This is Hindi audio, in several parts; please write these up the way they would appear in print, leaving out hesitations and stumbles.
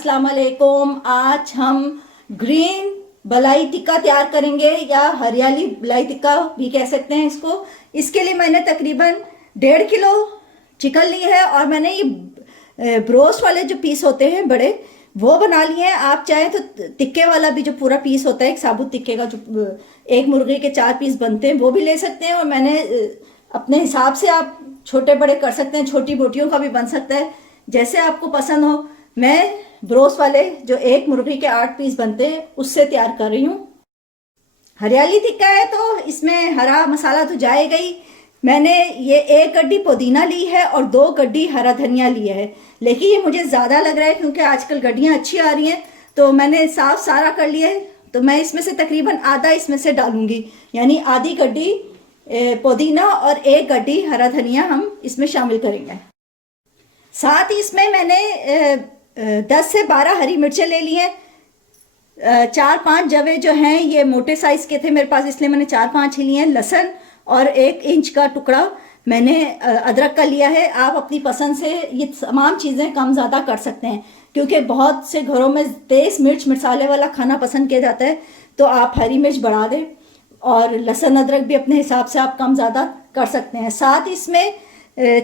अस्सलाम वालेकुम। आज हम ग्रीन बलाई टिक्का तैयार करेंगे या हरियाली बलाई टिक्का भी कह सकते हैं इसको। इसके लिए मैंने तकरीबन 1.5 किलो चिकन ली है और मैंने ये ब्रोस्ट वाले जो पीस होते हैं बड़े वो बना लिए हैं। आप चाहें तो टिक्के वाला भी जो पूरा पीस होता है, एक साबुत टिक्के का जो एक मुर्गे के 4 पीस बनते हैं वो भी ले सकते हैं। और मैंने अपने हिसाब से आप छोटे बड़े कर सकते हैं, छोटी बोटियों का भी बन सकता है, जैसे आपको पसंद हो। मैं ब्रोस्ट वाले जो एक मुर्गी के 8 पीस बनते हैं उससे तैयार कर रही हूँ। हरियाली टिक्का है तो इसमें हरा मसाला तो जाएगा ही। मैंने ये 1 गड्डी पुदीना ली है और 2 गड्डी हरा धनिया लिया है, लेकिन ये मुझे ज़्यादा लग रहा है क्योंकि आजकल गड्डियाँ अच्छी आ रही हैं, तो मैंने साफ सारा कर लिया है। तो मैं इसमें से तकरीबन आधा इसमें से डालूंगी, यानी आधी गड्डी पुदीना और 1 गड्डी हरा धनिया हम इसमें शामिल करेंगे। साथ ही इसमें मैंने 10 से 12 हरी मिर्चें ले ली हैं। 4-5 जवे जो हैं ये मोटे साइज के थे मेरे पास, इसलिए मैंने 4-5 ही लिए हैं। लहसुन और 1 इंच का टुकड़ा मैंने अदरक का लिया है। आप अपनी पसंद से ये तमाम चीज़ें कम ज़्यादा कर सकते हैं, क्योंकि बहुत से घरों में तेज़ मिर्च मसाले वाला खाना पसंद किया जाता है, तो आप हरी मिर्च बढ़ा दें और लहसुन अदरक भी अपने हिसाब से आप कम ज़्यादा कर सकते हैं। साथ इसमें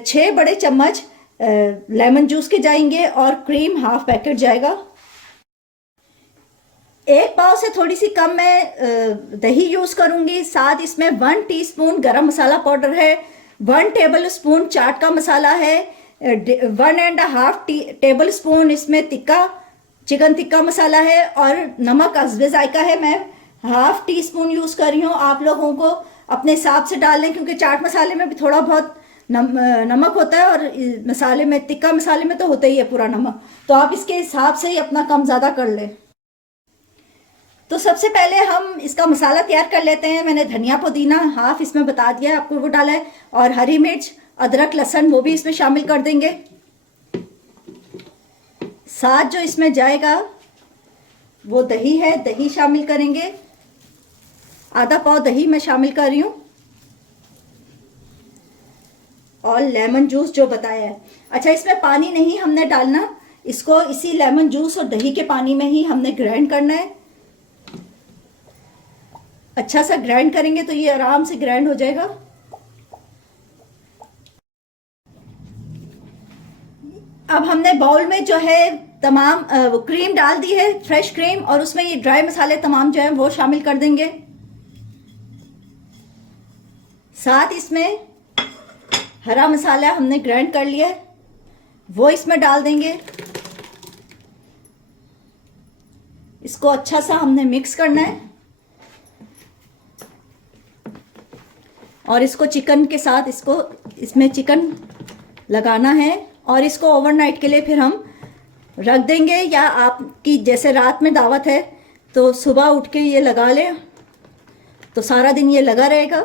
6 बड़े चम्मच लेमन जूस के जाएंगे और क्रीम हाफ पैकेट जाएगा। 1 पाव से थोड़ी सी कम मैं दही यूज़ करूंगी। साथ इसमें 1 टीस्पून गरम मसाला पाउडर है, 1 टेबल स्पून चाट का मसाला है, 1.5 टेबल स्पून इसमें चिकन टिक्का मसाला है और नमक हस्बे जायका है। मैं ½ टीस्पून यूज़ कर रही हूँ। आप लोगों को अपने हिसाब से डाल लें, क्योंकि चाट मसाले में भी थोड़ा बहुत नमक होता है और मसाले में, टिक्का मसाले में तो होता ही है पूरा नमक, तो आप इसके हिसाब से ही अपना कम ज़्यादा कर लें। तो सबसे पहले हम इसका मसाला तैयार कर लेते हैं। मैंने धनिया पुदीना हाफ इसमें बता दिया है आपको, वो डाला है, और हरी मिर्च अदरक लहसुन वो भी इसमें शामिल कर देंगे। साथ जो इसमें जाएगा वो दही है, दही शामिल करेंगे। आधा पाव दही मैं शामिल कर रही हूँ और लेमन जूस जो बताया है। अच्छा, इसमें पानी नहीं हमने डालना, इसको इसी लेमन जूस और दही के पानी में ही हमने ग्राइंड करना है। अच्छा सा ग्राइंड करेंगे तो ये आराम से ग्राइंड हो जाएगा। अब हमने बाउल में जो है तमाम वो क्रीम डाल दी है, फ्रेश क्रीम, और उसमें ये ड्राई मसाले तमाम जो है वो शामिल कर देंगे। साथ इसमें हरा मसाला हमने ग्राइंड कर लिया है, वो इसमें डाल देंगे। इसको अच्छा सा हमने मिक्स करना है और इसको चिकन के साथ इसमें चिकन लगाना है और इसको ओवरनाइट के लिए फिर हम रख देंगे। या आपकी जैसे रात में दावत है तो सुबह उठ के ये लगा लें तो सारा दिन ये लगा रहेगा,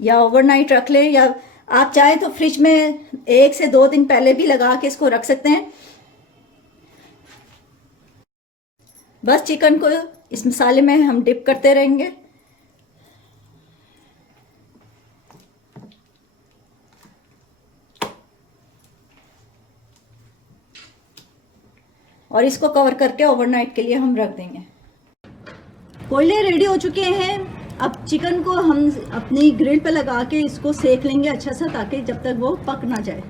या ओवरनाइट रख लें, या आप चाहें तो फ्रिज में 1 से 2 दिन पहले भी लगा के इसको रख सकते हैं। बस चिकन को इस मसाले में हम डिप करते रहेंगे। और इसको कवर करके ओवरनाइट के लिए हम रख देंगे। कोयले रेडी हो चुके हैं। अब चिकन को हम अपनी ग्रिल पे लगा के इसको सेक लेंगे अच्छा सा, ताकि जब तक वो पक ना जाए।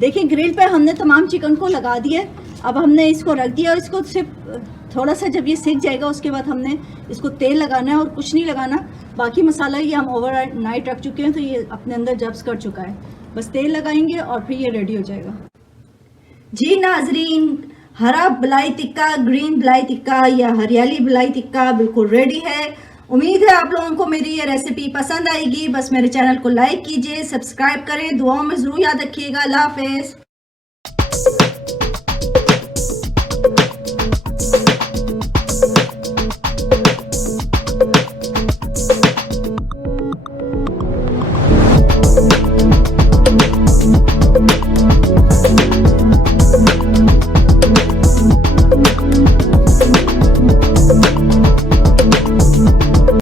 देखिए, ग्रिल पे हमने तमाम चिकन को लगा दिया। अब हमने इसको रख दिया और इसको सिर्फ थोड़ा सा जब ये सेक जाएगा उसके बाद हमने इसको तेल लगाना है और कुछ नहीं लगाना। बाकी मसाला ये हम ओवर नाइट रख चुके हैं तो ये अपने अंदर जब्स कर चुका है। बस तेल लगाएंगे और फिर ये रेडी हो जाएगा। जी नाजरीन, हरा बलाई टिक्का, ग्रीन बलाई टिक्का या हरियाली बलाई टिक्का बिल्कुल रेडी है। उम्मीद है आप लोगों को मेरी ये रेसिपी पसंद आएगी। बस मेरे चैनल को लाइक कीजिए, सब्सक्राइब करें, दुआओं में ज़रूर याद रखिएगा। अल्लाह हाफ़िज़।